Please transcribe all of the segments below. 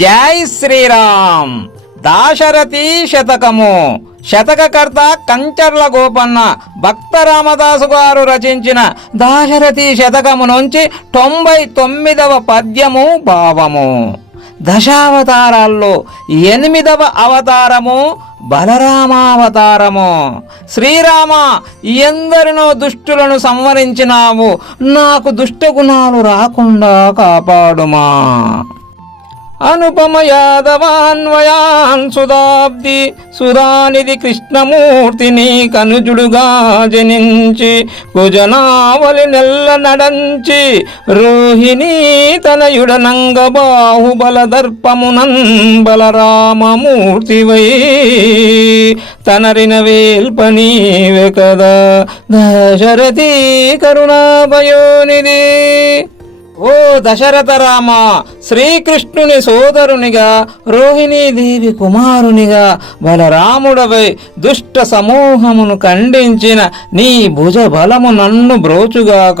జై శ్రీరామ్. దాశరథి శతకము. శతకకర్త కంచర్ల గోపన్న. భక్త రామదాసు గారు రచించిన దాశరథి శతకము నుంచి 99వ పద్యము భావము. దశావతారాల్లో 8వ అవతారము బలరామావతారము. శ్రీరామ, ఎందరినో దుష్టులను సంవరించినావు, నాకు దుష్టగుణాలు రాకుండా కాపాడుమా. అనుపమ యాదవాన్వయాన్ సుధాబ్ది సుధానిధి కృష్ణమూర్తిని కనుజుడుగా జనించి కుజనావలి నెల్ల నడంచి రోహిణీ తనయుడనంగ బాహుబల దర్పమునన్ బలరామమూర్తివై తనరిన వేల్పనీవే కదా దశరథి కరుణాభయోనిధి. ఓ దశరథ రామ, శ్రీకృష్ణుని సోదరునిగా, రోహిణీదేవి కుమారునిగా బలరాముడవై దుష్ట సమూహమును ఖండించిన నీ భుజ బలము నన్ను బ్రోచుగాక.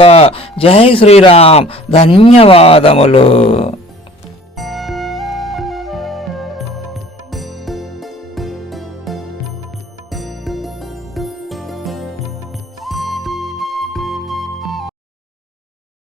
జై శ్రీరామ్. ధన్యవాదములు.